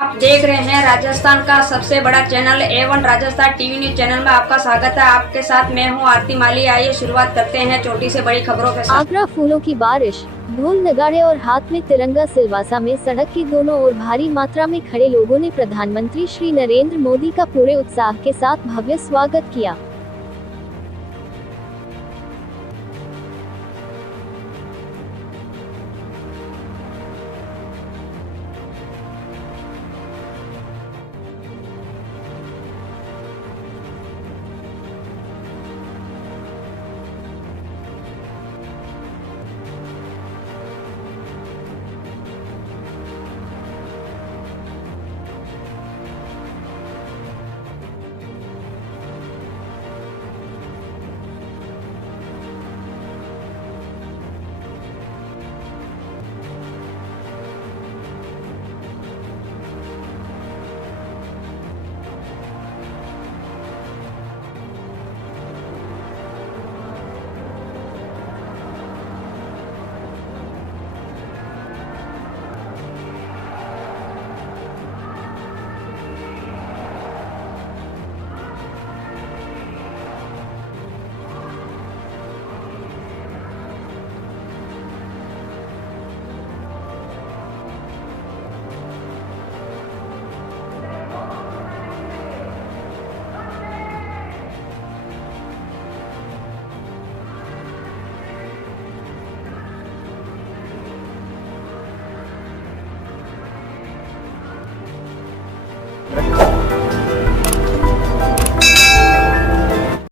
आप देख रहे हैं राजस्थान का सबसे बड़ा channel A1 Rajasthan TV news channel में आपका स्वागत है। आपके साथ मैं हूं आरती माली। आइए शुरुआत करते हैं छोटी से बड़ी खबरों के साथ। आगरा फूलों की बारिश, ढोल नगाड़े और हाथ में तिरंगा। सिलवासा में सड़क की दोनों ओर भारी मात्रा में खड़े लोगों ने प्रधानमंत्री श्री नरेंद्र मोदी का पूरे उत्साह के साथ भव्य स्वागत किया।